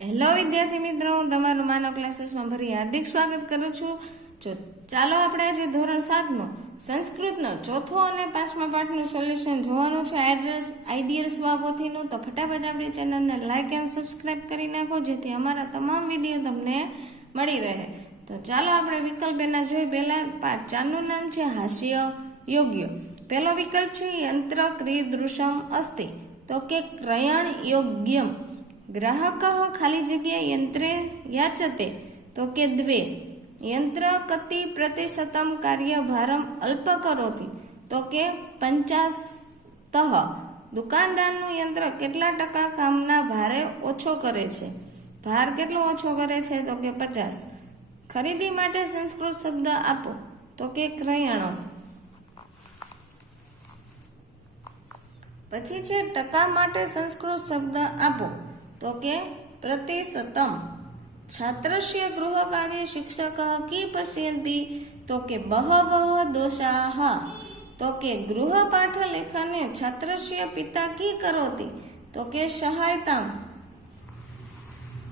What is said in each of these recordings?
Hello વિદ્યાર્થી મિત્રો, હું તમારું માનવ ક્લાસીસમાં ભરી હાર્દિક સ્વાગત કરું છું. ચાલો આપણે આજે ધોરણ 7નો સંસ્કૃતનો ચોથો અને 5મા પાઠનું સોલ્યુશન જોવાનું છે. આઈડિયલ સ્વપોથીનું. તો ફટાફટ આપણી ચેનલને લાઈક એન્ડ સબસ્ક્રાઇબ કરી નાખો, જેથી અમારા તમામ વિડીયો તમને મળી રહે. તો ચાલો આપણે વિકલ્પ એના જોઈએ. પહેલા પાઠ 4નું નામ છે હાસ્ય યોગ્ય. પહેલો વિકલ્પ છે યંત્ર ક્રીદૃશમ અસ્તિ, તો કે ક્રયણ યોગ્યમ. ગ્રાહક ખાલી જગ્યા યંત્રે યાચતે, તો કે દ્વે. યંત્ર કતિ પ્રતિશતમ કાર્યભારમ અલ્પ કરોતિ, તો કે 50%. દુકાનદારનું યંત્ર કેટલા ટકા કામના ભારે ઓછો કરે છે? ભાર કેટલો ઓછો કરે છે? તો કે 50. ખરીદી માટે સંસ્કૃત શબ્દ આપો, તો કે ક્રયણ. પછી છે ટકા માટે સંસ્કૃત શબ્દ આપો, તો કે પ્રતિશતમ. છાત્રસ્ય ગૃહકાર્ય શિક્ષક કી પશ્યન્તિ, તો કે બહવઃ દોષાઃ. તો કે ગૃહપાઠ લેખને છાત્રસ્ય પિતા કી કરોતિ, તો કે સહાયતામ.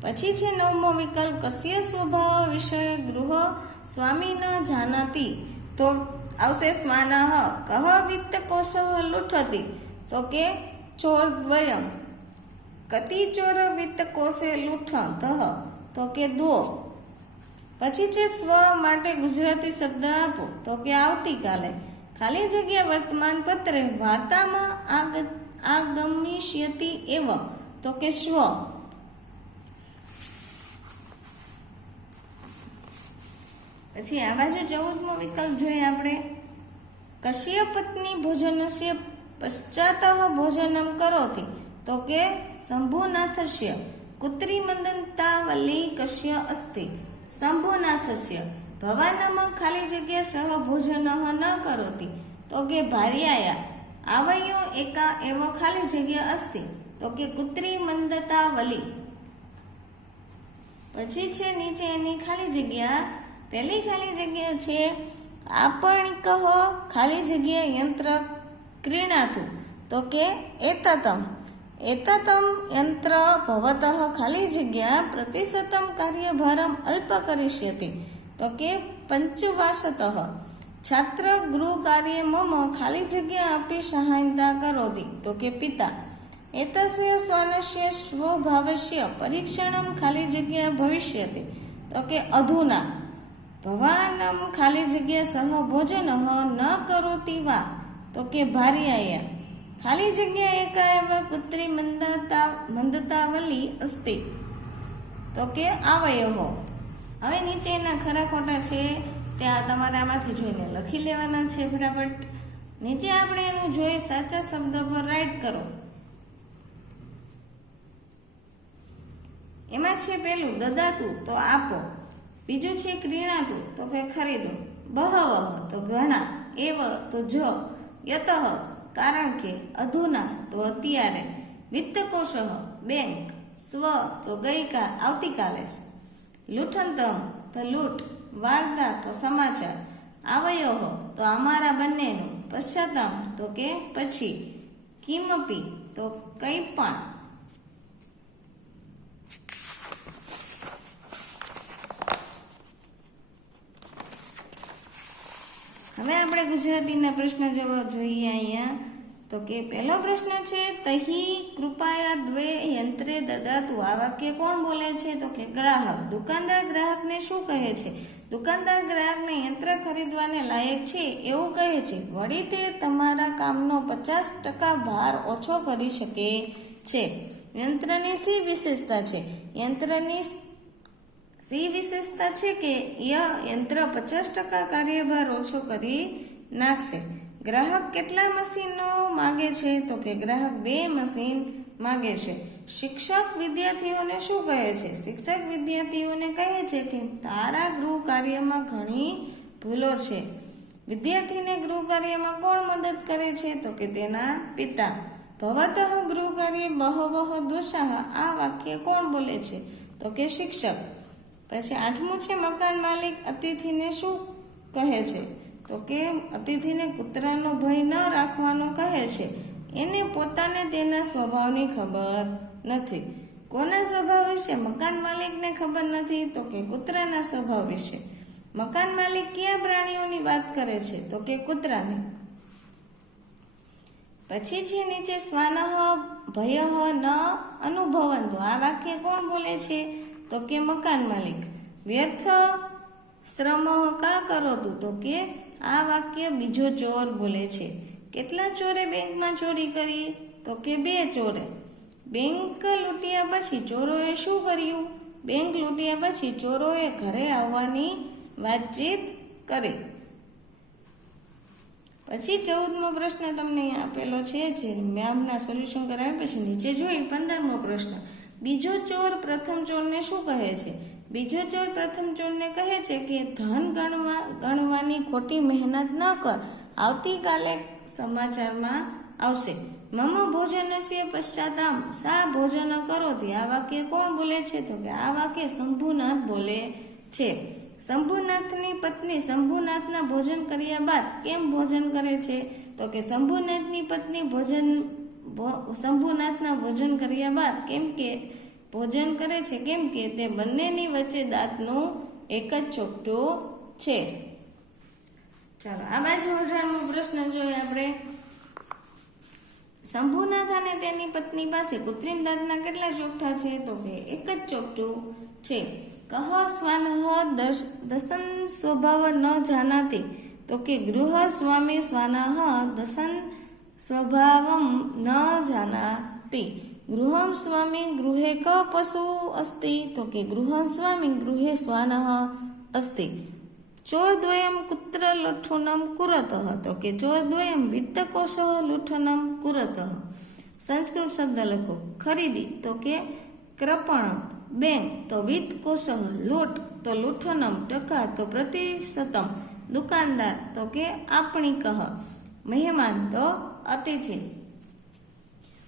પછી છે 9મો વિકલ્પ કસ્ય સ્વભાવ વિષય ગૃહ સ્વામી ન જાનાતિ, તો આવશે સ્વાનઃ. કહ વિત્તકોશ લુઠતી, તો કે ચોરદ્વયમ. કતિ ચોર વિત્તકોશે લૂંઠત, તો કે દો. પછી છે સ્વ માટે ગુજરાતી શબ્દ આપો, તો કે આવતીકાલે. ખાલી જગ્યા વર્તમાન પત્રે વાર્તામાં આગમિષ્યતિ એવ, તો કે સ્વ. પછી આ બાજુ 14મો વિકલ્પ જોઈએ આપણે. કશ્ય પત્ની ભોજનસ્ય પશ્ચાત ભોજનમ કરોતિ, તો કે શંભુનાથસ્ય. કુત્રી મંદંતાવલી કશ્ય અસ્તિ. શંભુનાથસ્ય. ભવાનમાં ખાલી જગ્યા સહ ભોજન ન કરોતિ, તો કે ભાર્યાયા. આવયો એકા એવ ખાલી જગ્યા અસ્તિ, તો કે કુત્રી મંદતાવલી. પછી છે નીચે એની ખાલી જગ્યા. પહેલી ખાલી જગ્યા છે આપણિક ખાલી જગ્યા યંત્ર ક્રીણાતુ, તો કે એતતમ. એતતમ યંત્ર ભવતઃ ખાલી જગ્યા પ્રતિશતમ કાર્યભારમ અલ્પ કરિષ્યતિ, તો કે 50%. છાત્ર ગૃહ કાર્ય મમ ખાલી જગ્યા આપી સહાયતા કરોતિ, તો કે પિતા. એતસ્ય સ્વાનસ્ય સ્વભાવસ્ય પરીક્ષણમ ખાલી જગ્યા ભવિષ્યતિ, તો કે અધુના. ભવાનમ ખાલી જગ્યા સહ ભોજન ન કરોતિ વા, તો કે ભાર્યાયા. ખાલી જગ્યા એકા એવ કુત્રી મંદતાવલી અસ્તિ, તો કે આવયો. હવે નીચે એના ખરા ખોટા છે ત્યાં તમારે આમાંથી જોઈને લખી લેવાના છે ફટાફટ. નીચે આપણે એનું જોઈ સાચા શબ્દ પર રાઈટ કરો. એમાં છે પેલું દદાતું, તો આપો. બીજું છે ક્રીણાતું, તો કે ખરીદો. બહવઃ, તો ઘણા. એવ, તો જો. યતઃ, કારણ કે. અધુના, તો અત્યારે. વિત્તકોશ, બેંક. સ્વ, તો ગઈકાલ આવતીકાલે. લૂંઠંતમ, તો લૂંટ. વાર્તા, તો સમાચાર. આવયો, તો અમારા બંનેનું. પશ્ચાતમ, તો કે પછી. કિમપી, તો કંઈ પણ. હવે આપણે ગુજરાતીના પ્રશ્ન જવાબ જોઈએ અહીંયા. તો કે પહેલો પ્રશ્ન છે તહી કૃપાયા દ્વે યંત્રે દદાતુ. આ વાક્ય કોણ બોલે છે? તો કે ગ્રાહક. દુકાનદાર ગ્રાહકને શું કહે છે? દુકાનદાર ગ્રાહકને યંત્ર ખરીદવાને લાયક છે એવું કહે છે. વળી તે તમારા કામનો 50% ભાર ઓછો કરી શકે છે. યંત્રની શી વિશેષતા છે? યંત્રની સી વિશેષતા છે કે યંત્ર 50% કાર્યભાર ઓછો કરી નાખશે. ગ્રાહક કેટલા મશીનો માગે છે? તો કે ગ્રાહક 2 મશીન માગે છે. શિક્ષક વિદ્યાર્થીઓને શું કહે છે? શિક્ષક વિદ્યાર્થીઓને કહે છે કે તારા ગૃહ કાર્યમાં ઘણી ભૂલો છે. વિદ્યાર્થીને ગૃહ કાર્યમાં કોણ મદદ કરે છે? તો કે તેના પિતા. ભવતઃ ગૃહ કાર્ય બહવઃ દોષાઃ. આ વાક્ય કોણ બોલે છે? તો કે શિક્ષક. પછી 8મું છે મકાન માલિક અતિથિને શું કહે છે? તો કે અતિથિને કૂતરાનો ભય ન રાખવાનું કહે છે. એને પોતાને તેના સ્વભાવની ખબર નથી. કોના સ્વભાવ વિશે મકાન માલિકને ખબર નથી? તો કે કૂતરાના સ્વભાવ વિશે. મકાન માલિક કયા પ્રાણીઓની વાત કરે છે? તો કે કૂતરાની. પછી છે નીચે શ્વાનઃ ભયઃ ન અનુભવન્તો. આ વાક્ય કોણ બોલે છે? તો કે મકાન માલિક. વ્યર્થ શ્રમ કા કરોતું. તો કે આ વાક્ય બીજો ચોર બોલે છે. કેટલા ચોરે બેંકમાં ચોરી કરી? તો કે 2 ચોરે. બેંક લૂંટ્યા પછી ચોરોએ શું કર્યું? બેંક લૂંટ્યા પછી ચોરોએ ઘરે આવવાની વાતચીત કરી. પછી 14મો પ્રશ્ન તમને આપેલો છે, જે મેમના સોલ્યુશન કરાવ્યા પછી નીચે જોઈ 15મો પ્રશ્ન. બીજો ચોર પ્રથમ ચોરને શું કહે છે? બીજો ચોર પ્રથમ ચોરને કહે છે કે ધન ગણવાની ખોટી મહેનત ન કર, આવતીકાલે સમાચારમાં આવશે. મમ ભોજનસ્ય પશ્ચાતામ સા ભોજન કરોતિ. આ વાક્ય કોણ બોલે છે? તો કે આ વાક્ય શંભુનાથ બોલે છે. શંભુનાથની પત્ની શંભુનાથના ભોજન કર્યા બાદ કેમ ભોજન કરે છે? તો કે શંભુનાથની પત્ની શંભુનાથના ભોજન કર્યા બાદ કેમ કે ભોજન કરે છે? કેમ કે તે બંનેની વચ્ચે દાંતનું એક જ ચોકઠું છે. ચાલો આ બાજુ 18મો પ્રશ્ન જોઈએ આપણે. શંભુનાથ અને તેની પત્ની પાસે કૃત્રિમ દાંતના કેટલા ચોકઠા છે? તો કે એક જ ચોકઠું છે. કહ શ્વાનઃ દશન સ્વભાવ ન જાનાતિ. તો કે ગૃહ સ્વામી શ્વાનઃ દશન સ્વભાવમ ન જાનાતિ. ગૃહમ સ્વામી ગૃહે ક પશુ અસ્તિ. તો કે ગૃહમ સ્વામી ગૃહે શ્વાનઃ અસ્તિ. ચોરદ્વયમ કુત્ર લુઠ્ઠુનમ કુરતઃ. તો કે ચોરદ્વયમ વિત્તકોશ લુઠ્ઠનમ કુરતઃ. સંસ્કૃત શબ્દ લખો. ખરીદી તો કે કૃપણમ. બેંક તો વિત્તકોશ. લૂંટ તો લુઠ્ઠનમ ટકા તો પ્રતિશતમ. દુકાનદાર તો કે આપણીકઃ. મહેમાન તો અતિથિ.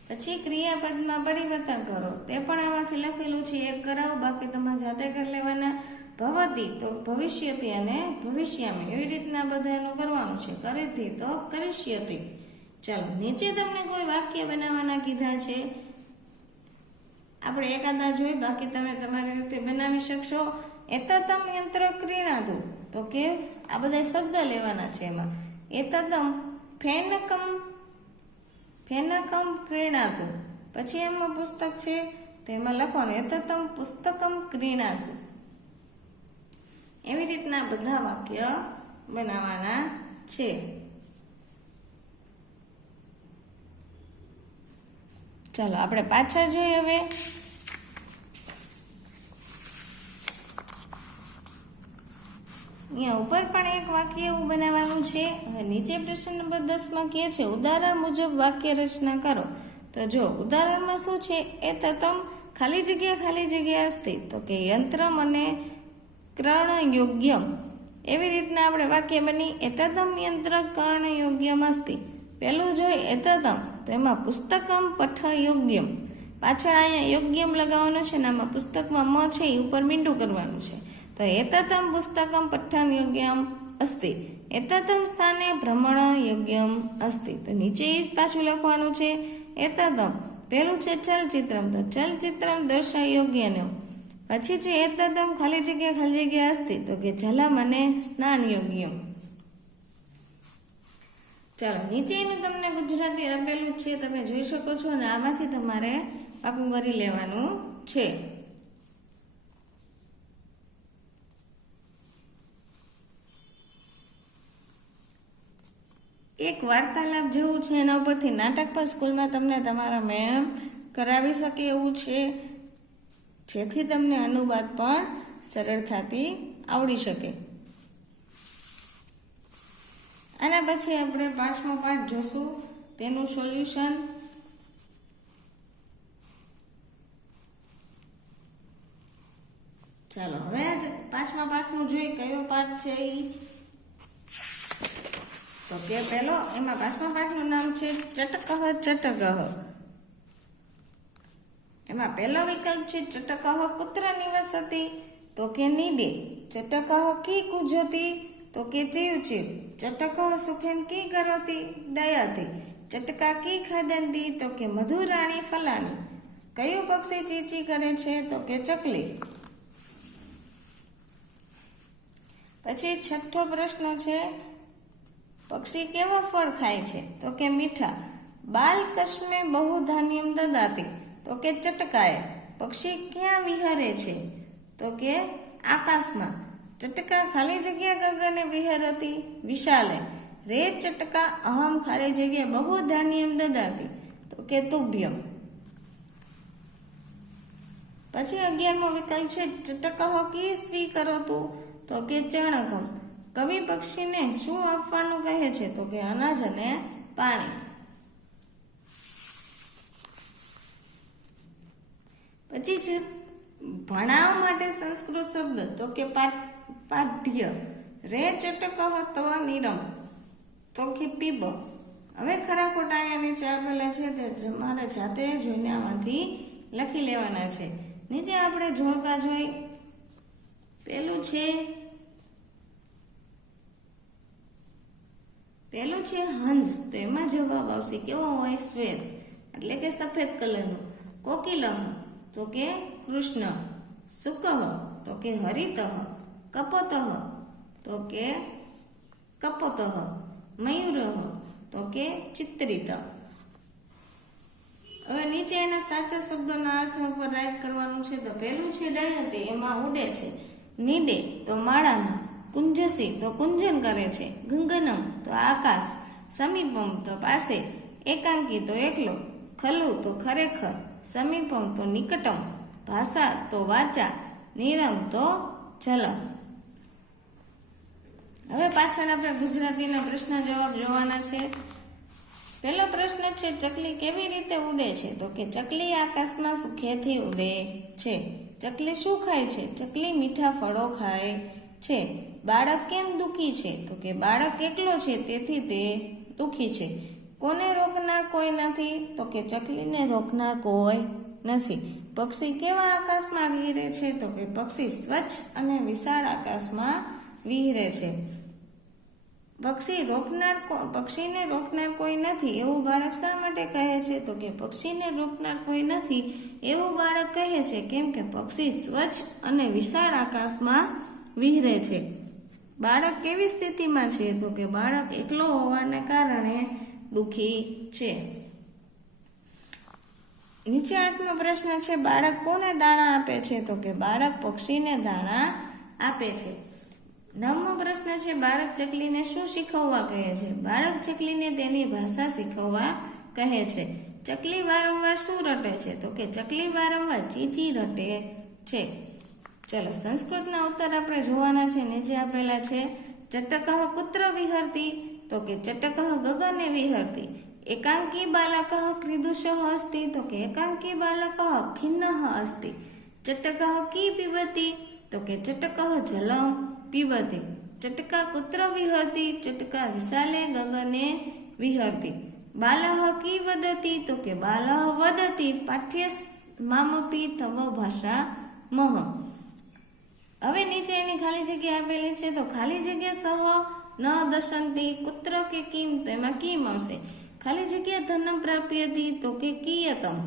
પછી ક્રિયાપદમાં પરિવર્તન કરો. તે પણ આમાંથી લખેલું છે, એક કરાવો, બાકી તમારે જાતે કરી લેવાના. ભવતી તો ભવિષ્યથી અને ભવિષ્યમાં એવી રીતના બધાનું કરવાનું છે. કરેથી તો કરિષ્યતિ. ચાલો નીચે તમને કોઈ વાક્ય બનાવવાના કીધા છે. આપણે એકાદા જોઈ, બાકી તમે તમારી રીતે બનાવી શકશો. એતતમ યંત્ર ક્રીણાતુ. તો કે આ બધા શબ્દ લેવાના છે. એમાં એતતમ ફેનકમ ક્રીણાતુ. પછી એમાં પુસ્તક છે, તેમાં લખવાનું એતતમ પુસ્તકમ ક્રીણાતુ. એવી રીતના બધા વાક્ય બનાવવાના છે. ચાલો આપણે પાછળ જોઈએ. હવે અહીંયા ઉપર પણ એક વાક્ય એવું બનાવવાનું છે. હવે નીચે પ્રશ્ન નંબર 10માં કહે છે ઉદાહરણ મુજબ વાક્ય રચના કરો. તો જો ઉદાહરણમાં શું છે? એ તતમ ખાલી જગ્યા અસ્તિ. તો કે યંત્રમ અને કર્ણ યોગ્યમ. એવી રીતના આપણે વાક્ય બની એતતમ યંત્ર કર્ણ યોગ્યમ અસ્તિ. પહેલું જોઈ એતતમ, તો એમાં પુસ્તકમ પઠ યોગ્યમ. પાછળ અહીંયા યોગ્યમ લગાવવાનું છે ને આમાં પુસ્તકમાં મ છે એ ઉપર મીંડું કરવાનું છે. તો એતતમ પુસ્તકમ પઠન યોગ્યમ અસ્તિ. એતતમ સ્થાને ભ્રમણ યોગ્યમ અસ્તિ. તો નીચે પાછું લખવાનું છે એતતમ. પહેલું છે ચલચિત્રમ, તો ચલચિત્રમ દર્શા યોગ્યને. પછી છે એતતમ ખાલી જગ્યા અસ્તિ. તો કે જલમ અને સ્નાન યોગ્યમ. ચાલો નીચેનું તમને ગુજરાતી આપેલું છે, તમે જોઈ શકો છો ને આમાંથી તમારે પાકું કરી લેવાનું છે. એક વાર્તાલાપ જેવું છે, એના ઉપરથી નાટક પર સ્કૂલમાં તમને તમારા મેમ કરાવી શકે એવું છે, જેથી તમને અનુવાદ પણ સરળતાથી આવડી શકે. આના પછી આપણે 5મો પાઠ જોશું, તેનું સોલ્યુશન. ચાલો હવે 5મા પાઠનું જોઈએ કયો પાઠ છે એ. તો કે પેલો એમાં 5મા પાઠનું નામ છે ચટકહ. એમાં પહેલો વિકલ્પ છે ચટકહ કુત્ર નિવસતિ. તો કે નીડે. ચટકહ કી કુજતી. તો કે ચીવ. ચટકહ સુખેન કી કરોતી. દયાતી. ચટકા કી ખાદંતી. તો કે મધુરાણી ફલાની. કયું પક્ષી ચીચી કરે છે? તો કે ચકલી. પછી છઠ્ઠો પ્રશ્ન છે, પક્ષી કેવા ફળ ખાય છે? તો કે મીઠા. બાલ કસ્મે બહુ ધાન્યમ દદાતી, તો કે ચટકાએ. પક્ષી ક્યાં વિહરે છે? તો કે આકાશમાં. ચટકા ખાલી જગ્યા ગગને વિહરતી વિશાલે. રે ચટકા અહમ ખાલી જગ્યા બહુ ધાન્યમ દદાતી, તો કે તુભ્યમ. પછી 11મો વિકલ્પ છે, ચટકહ કી સ્વીકરોતુ, તો કે ચણકમ. કવિ પક્ષીને શું આપવાનું કહે છે? તો કે અનાજ અને પાણી. પછી છે ભણાવવા માટે સંસ્કૃત શબ્દ, તો કે પાઠ્ય. રે ચટકહ તવ નિરમ, તો કે પીબ. હવે ખરા ખોટા અહીંયા નીચે આપેલા છે તે તમારે જાતે જોઈને આમાંથી લખી લેવાના છે. નીચે આપણે જોડકા જોઈ. પેલું છે હંસ, તો એમાં જવાબ આવશે કેવો હોય? શ્વેત, એટલે કે સફેદ કલરનો. કોકિલહ, તો કે કૃષ્ણ. સુકહ, તો કે હરિતઃ. કપતઃ, તો કે કપોતઃ. મયુરઃ, તો કે ચિત્રિત. હવે નીચે એના સાચા શબ્દોના અર્થ ઉપર રાઈટ કરવાનું છે. તો પહેલું છે દયંતી, એમાં ઉડે છે. નીડે, તો માળામાં. કુંજસી, તો કુંજન કરે છે. ગંગનમ, તો આકાશ. સમીપમ, તો પાસે. એકાંકી, તો એકલો. ખલુ, તો ખરેખર. સમીપમ, તો નિકટમ. ભાષા, તો વાચા. નિરમ, તો જલ. હવે પાછળ આપણે ગુજરાતીના પ્રશ્ન જવાબ જોવાના છે. પહેલો પ્રશ્ન છે, ચકલી કેવી રીતે ઉડે છે? તો કે ચકલી આકાશમાં સુખેથી ઉડે છે. ચકલી શું ખાય છે? ચકલી મીઠા ફળો ખાય છે. બાળક કેમ દુઃખી છે? તો કે બાળક એકલો છે તેથી તે દુઃખી છે. કોને રોકનાર કોઈ નથી? તો કે ચકલીને રોકનાર કોઈ નથી. પક્ષી કેવા આકાશમાં વિહરે છે? તો કે પક્ષી સ્વચ્છ અને વિશાળ આકાશમાં વિહરે છે. પક્ષીને રોકનાર કોઈ નથી એવું બાળક શા માટે કહે છે? તો કે પક્ષીને રોકનાર કોઈ નથી એવું બાળક કહે છે કેમ કે પક્ષી સ્વચ્છ અને વિશાળ આકાશમાં વિહરે છે. બાળક કેવી સ્થિતિમાં છે? તો કે બાળક એકલો હોવાને કારણે દુઃખી છે. નીચે 8મો પ્રશ્ન છે, બાળક કોને દાણા આપે છે? તો કે બાળક પક્ષીને દાણા આપે છે. 9મો પ્રશ્ન છે, બાળક ચકલીને શું શીખવવા કહે છે? બાળક ચકલીને તેની ભાષા શીખવવા કહે છે. ચકલી વારંવાર શું રટે છે? તો કે ચકલી વારંવાર ચીચી રટે છે. ચલો સંસ્કૃતના ઉત્તર આપણે જોવાના છે. નીચે આપેલા છે, ચટકઃ કુત્ર વિહરતી? તો કે ચટકઃ ગગને વિહરતી. એકાંકી બાલકઃ ક્રીદુષઃ અસ્તિ? તો કે એકાંકી બાલકઃ ખિન્નઃ અસ્તિ. ચટકઃ કી પીબતી? તો કે ચટકઃ જલમ પીબતી. ચટકા કુત્ર વિહરતી? ચટકા વિશાલે ગગને વિહરતી. બાલઃ કી વદતી? તો કે બાલઃ વદતી પાઠ્ય મામપી તવ ભાષા મહ. હવે નીચે એની ખાલી જગ્યા આપેલી છે. તો ખાલી જગ્યા સહ ન દશંતી કુત્ર કે કિમ? તો એમાં કિમ આવશે. ખાલી જગ્યા ધનમ પ્રાપ્યતી? તો કે કિયતમ.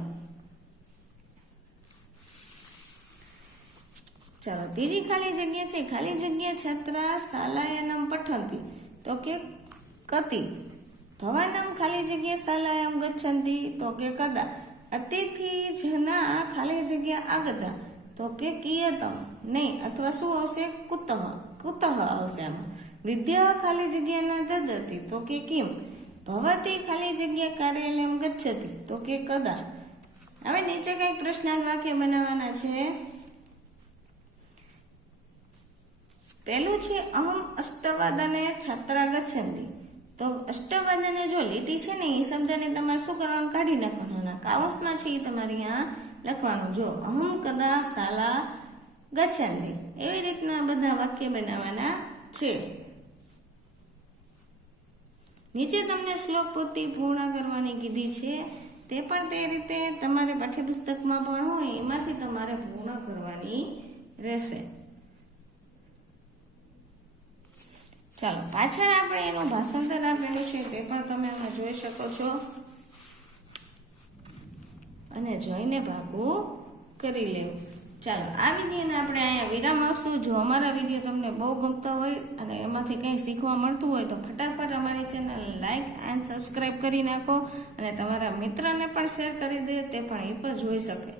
ચાલો ત્રીજી ખાલી જગ્યા છે, ખાલી જગ્યા છત્રા શાલાયનમ પઠંતી? તો કે કતિ. ભવાનમ ખાલી જગ્યા શાલાયમ ગચ્છન્તી? તો કે કદા. અતિથિ જના ખાલી જગ્યા આગતા? તો કે કિયતમ. નહીં, અથવા શું આવશે? કુતઃ. કુતઃ આવશે આમાં. વિદ્યા ખાલી જગ્યા ન દદતી? તો કે કિમ. ભવતી ખાલી જગ્યા કાર્યાલયમ ગચ્છતી? તો કે કદા. હવે નીચે કઈક પ્રશ્નાર્થ વાક્ય બનાવવાના છે. પહેલું છે, અહમ અષ્ટવાદને છાત્રા ગચ્છન્તિ. તો અષ્ટવાદને જો લીટી છે ને એ શબ્દને તમારે શું કરવાનું? કાઢી નાખવાના. કાઉન્સમાં છે એ તમારે અહીંયા લખવાનું. જો અહમ કદા શાલા ગચ્છન્તિ, એવી રીતના બધા વાક્ય બનાવવાના છે. નીચે તમને શ્લોક પૂર્તિ પૂર્ણ કરવાની કીધી છે. તે પણ તે રીતે તમારે પાઠ્યપુસ્તકમાં પણ હોય એમાંથી તમારે પૂર્ણ કરવાની રહેશે. ચાલો પાછળ આપણે એનું ભાષાંતર આપેલું છે તે પણ તમે જોઈ શકો છો. અને જોઈને ભાગવું કરી લેવું. ચાલો આ વિડીયોને આપણે અહીંયા વિરામ આપશું. જો અમારા વિડીયો તમને બહુ ગમતા હોય અને એમાંથી કંઈ શીખવા મળતું હોય તો ફટાફટ અમારી ચેનલ લાઈક એન્ડ સબસ્ક્રાઈબ કરી નાખો અને તમારા મિત્રને પણ શેર કરી દે, તે પણ એ પણ જોઈ શકે.